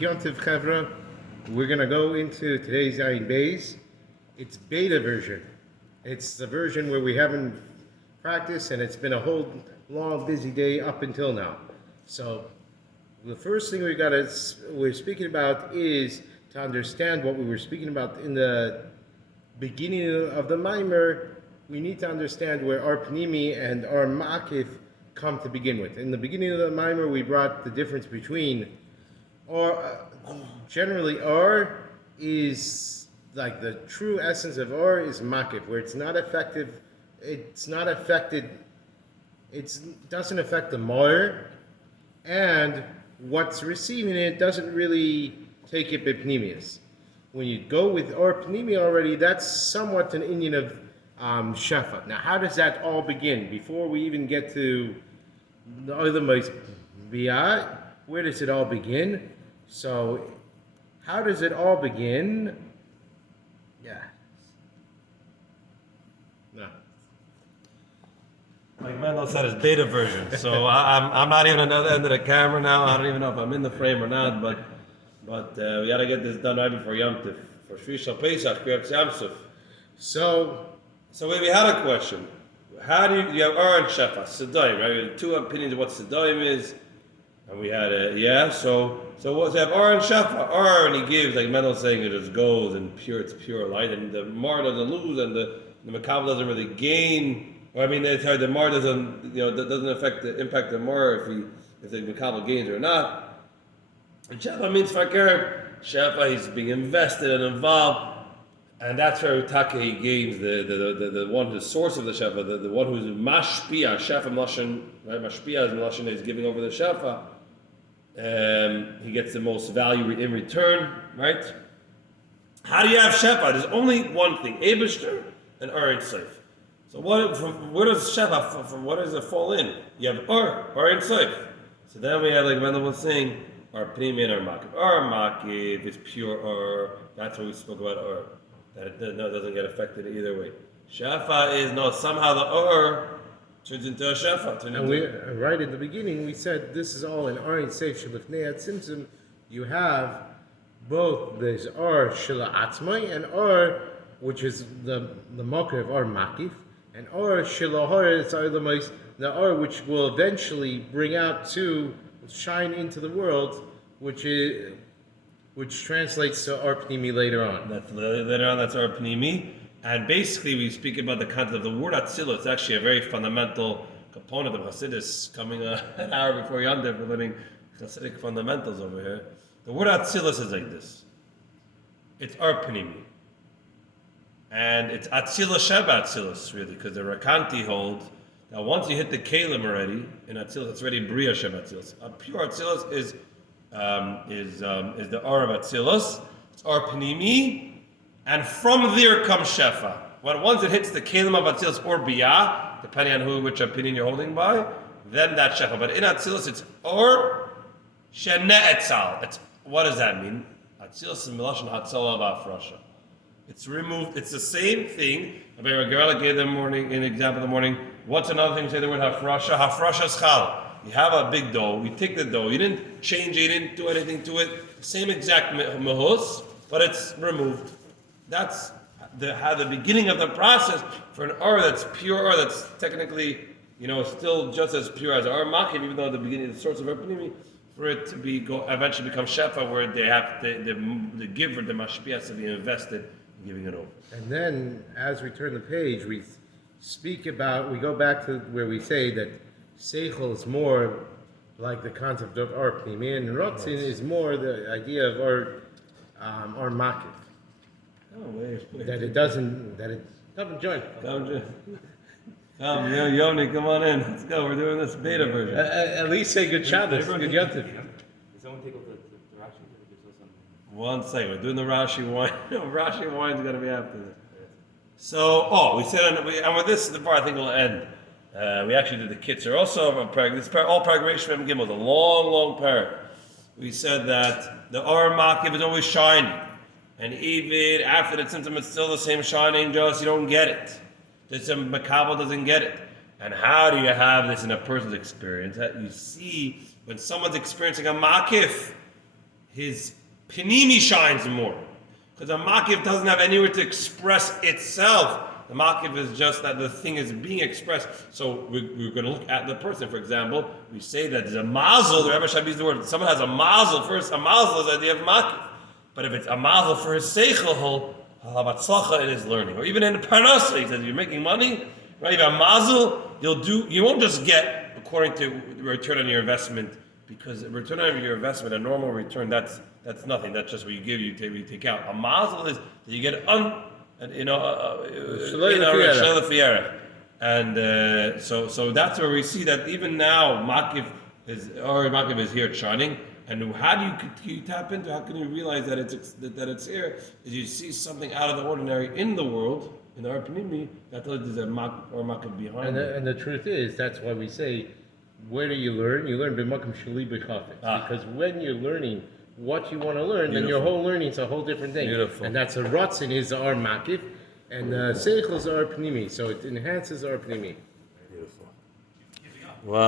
Yom Tov Chevra, we're going to go into today's Ayin Beis. It's beta version. It's the version where we haven't practiced, and it's been a whole long, busy day up until now. So the first thing we're speaking about is to understand what we were speaking about in the beginning of the Mimer. We need to understand where our Pniimi and our Ma'akif come to begin with. In the beginning of the Mimer, we brought the difference between generally R is like the true essence of R is Ma'akif, where it's not affected, it doesn't affect the Maor, and what's receiving it doesn't really take it b'pnimius. When you go with R Pniimi already, that's somewhat an Indian of Shefa. Now, how does that all begin? Before we even get to the other most biyah, where does it all begin? So, how does it all begin? Yeah. No. Like Mendel said, it's beta version. So I'm not even on the other end of the camera now. I don't even know if I'm in the frame or not. But we got to get this done right before Yom Tov, for Shvishal Pesach, Kriyat Yamsuf. So we had a question. How do you have Ar and Shefa, Sedaim, right? We had two opinions of what Sedaim is. And we had so what's that? Ar and Shefa. Ar, and he gives, like Mendel saying, it just goes and pure, it's pure light, and the Mar doesn't lose, and the Makabel doesn't really gain. Or I mean, it's hard. The Mar doesn't, that doesn't impact the Mar if the Makabel gains or not. And Shefa means Fakir. Shefa, he's being invested and involved, and that's where Taka he gains the one, the source of the Shefa, the one who's Mashpia, Shefa Mlashon, right? Mashpia is Mlashon, is giving over the Shefa. He gets the most value in return, right? How do you have Shefa? There's only one thing: Eibishter and Ar Seif. So where does Shefa? From what does it fall in? You have Ar Seif. So then we have, like Mendel was saying, our Pniimi and our Ma'akif. Our Ma'akif is pure Ar. That's what we spoke about Ar. That it doesn't get affected either way. Shefa is somehow the Ar turns into a Shefa. And right at the beginning, we said this is all in Ayin Seif Shalifnei Atzimtzum. You have both this Ar Shela Atzmai and Ar, which is the marker of Ar Ma'akif, and Ar Shela Har, it's the Ar which will eventually bring out to shine into the world, which translates to Ar Pniimi later on. That's Ar Pniimi. And basically, we speak about the concept of the word Atzilus. It's actually a very fundamental component of Hasidus, coming an hour before Yom Tov. We're learning Hasidic fundamentals over here. The word Atzilus is like this. It's Ar Pniimi. And it's Atzilus Sheba Atzilus, really, because the Rakanti holds that once you hit the Kalim already, in Atzilus, it's already Bria Sheba Atzilus. A pure Atzilus is the Ar of Atzilus. It's Ar Pniimi. And from there comes Shefa. Once it hits the Kalim of Atzilus or Biyah, depending on which opinion you're holding by, then that's Shefa. But in Atzilus, it's Or Shene Etzal. What does that mean? Atzilus is Milashon Hatzala V'Afrasha. It's removed. It's the same thing. Rabbi Gerala gave the morning an example in the morning. What's another thing to say the word Hafrasha? Hafrasha Schal. You have a big dough. You take the dough. You didn't change it. You didn't do anything to it. Same exact mehus, but it's removed. That's the beginning of the process for an Ar that's pure Ar, that's technically, still just as pure as Ar Ma'akif, even though the beginning, the source of Ar Pniimi, for it to eventually become Shefa, where they have the giver, the Mashpia, has to be invested in giving it over. And then, as we turn the page, we go back to where we say that Seichel is more like the concept of Ar Pniimi, and Ratzin is more the idea of Ar Ma'akif. Oh, wait. That it doesn't join. Come, Yoni, come on in. Let's go. We're doing this beta version. At least say good Shabbos, good Yom Tov. Someone take over the Rashi? One second. We're doing the Rashi wine. Rashi wine's going to be after this. So, we said, and with this, the part I think will end. We actually did the Kitzer. Also, all Paragration Gimel, the long parag. We said that the Ar Ma'akif is always shining. And even after the symptom, it's still the same shining, just you don't get it. The Makabel doesn't get it. And how do you have this in a person's experience? That you see when someone's experiencing a Ma'akif, his penimi shines more. Because a makiv doesn't have anywhere to express itself. The makiv is just that the thing is being expressed. So we're going to look at the person. For example, we say that there's a mazel. The Rebbe Shabi used the word. If someone has a mazel first. A mazel is the idea of makiv. But if it's a mazel for his seichel, he'll have atzlacha in his learning. Or even in the parnasa, he says, you're making money, right? If you have a mazel, you won't just get according to the return on your investment. Because return on your investment, a normal return, that's nothing. That's just what you give, you take out. A mazel is that you get and so that's where we see that even now makiv is here shining. And how do you tap into? How can you realize that it's here? Is you see something out of the ordinary in the world, in our penimi, that there's a makav behind it. And the truth is, that's why we say, where do you learn? You learn b'makom sheli b'chafetz. Because when you're learning what you want to learn, then your whole learning is a whole different thing. Beautiful. And that's a rotzen is our makif, and seichel is our penimi. So it enhances our penimi. Beautiful. Wow.